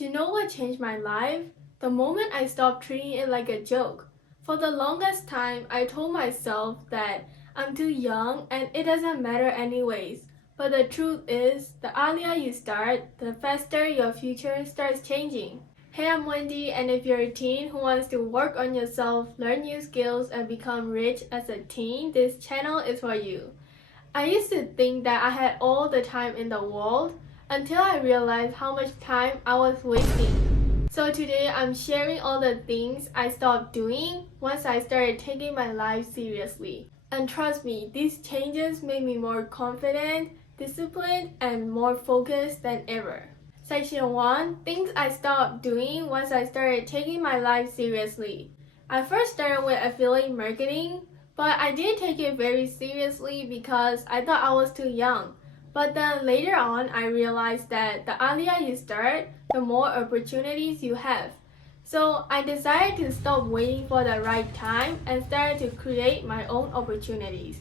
You know what changed my life? The moment I stopped treating it like a joke. For the longest time, I told myself that I'm too young and it doesn't matter anyways. But the truth is, the earlier you start, the faster your future starts changing. Hey, I'm Wendy, and if you're a teen who wants to work on yourself, learn new skills, and become rich as a teen, this channel is for you. I used to think that I had all the time in the world until I realized how much time I was wasting. So today I'm sharing all the things I stopped doing once I started taking my life seriously. And trust me, these changes made me more confident, disciplined, and more focused than ever. Section 1. Things I stopped doing once I started taking my life seriously. I first started with affiliate marketing, but I didn't take it very seriously because I thought I was too young. But then later on, I realized that the earlier you start, the more opportunities you have. So I decided to stop waiting for the right time and started to create my own opportunities.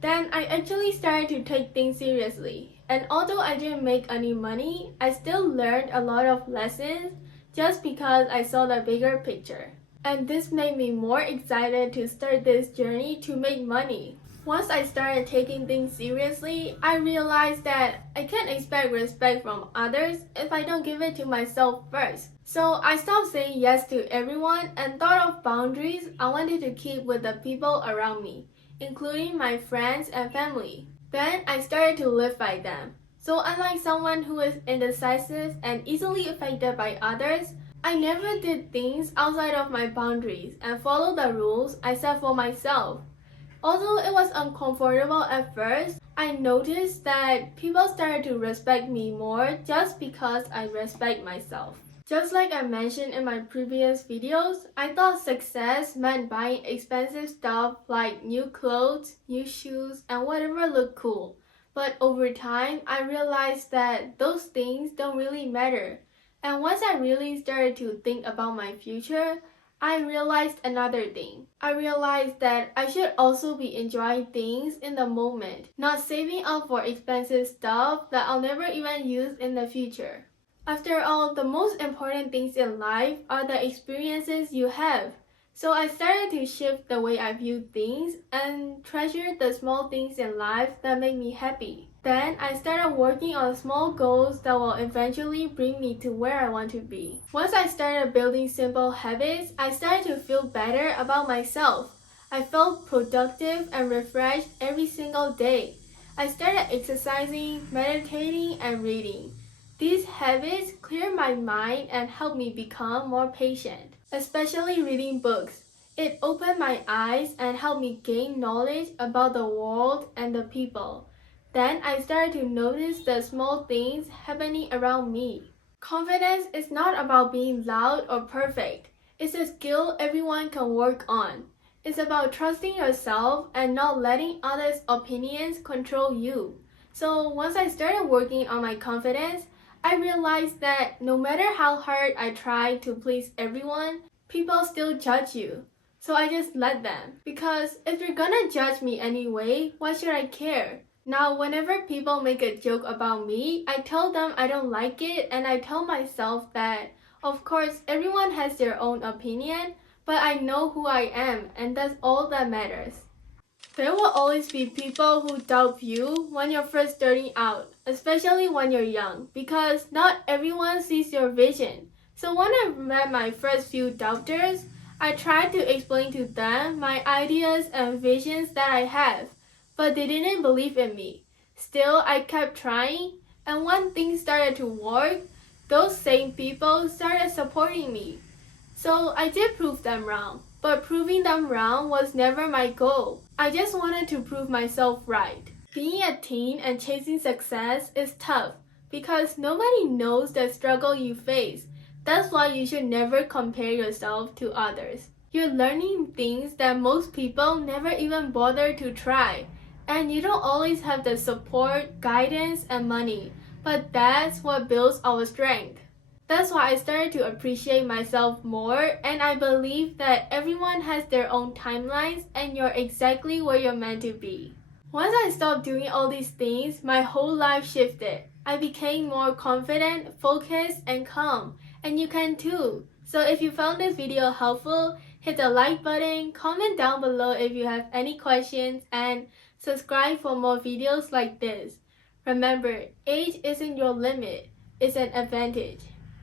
Then I actually started to take things seriously. And although I didn't make any money, I still learned a lot of lessons just because I saw the bigger picture. And this made me more excited to start this journey to make money. Once I started taking things seriously, I realized that I can't expect respect from others if I don't give it to myself first. So I stopped saying yes to everyone and thought of boundaries I wanted to keep with the people around me, including my friends and family. Then I started to live by them. So unlike someone who is indecisive and easily affected by others, I never did things outside of my boundaries and followed the rules I set for myself. Although it was uncomfortable at first, I noticed that people started to respect me more just because I respect myself. Just like I mentioned in my previous videos, I thought success meant buying expensive stuff like new clothes, new shoes, and whatever looked cool. But over time, I realized that those things don't really matter. And once I really started to think about my future, I realized another thing. I realized that I should also be enjoying things in the moment, not saving up for expensive stuff that I'll never even use in the future. After all, the most important things in life are the experiences you have. So I started to shift the way I view things and treasure the small things in life that make me happy. Then I started working on small goals that will eventually bring me to where I want to be. Once I started building simple habits, I started to feel better about myself. I felt productive and refreshed every single day. I started exercising, meditating, and reading. These habits cleared my mind and helped me become more patient, especially reading books. It opened my eyes and helped me gain knowledge about the world and the people. Then I started to notice the small things happening around me. Confidence is not about being loud or perfect. It's a skill everyone can work on. It's about trusting yourself and not letting others' opinions control you. So once I started working on my confidence, I realized that no matter how hard I try to please everyone, people still judge you. So I just let them. Because if you're gonna judge me anyway, why should I care? Now, whenever people make a joke about me, I tell them I don't like it and I tell myself that, of course, everyone has their own opinion, but I know who I am and that's all that matters. There will always be people who doubt you when you're first starting out, especially when you're young, because not everyone sees your vision. So when I met my first few doubters, I tried to explain to them my ideas and visions that I have, but they didn't believe in me. Still, I kept trying, and when things started to work, those same people started supporting me. So I did prove them wrong, but proving them wrong was never my goal. I just wanted to prove myself right. Being a teen and chasing success is tough because nobody knows the struggle you face. That's why you should never compare yourself to others. You're learning things that most people never even bother to try. And you don't always have the support, guidance, and money. But that's what builds our strength. That's why I started to appreciate myself more, and I believe that everyone has their own timelines and you're exactly where you're meant to be. Once I stopped doing all these things, my whole life shifted. I became more confident, focused, and calm, and you can too. So if you found this video helpful, hit the like button, comment down below if you have any questions, and subscribe for more videos like this. Remember, age isn't your limit, it's an advantage.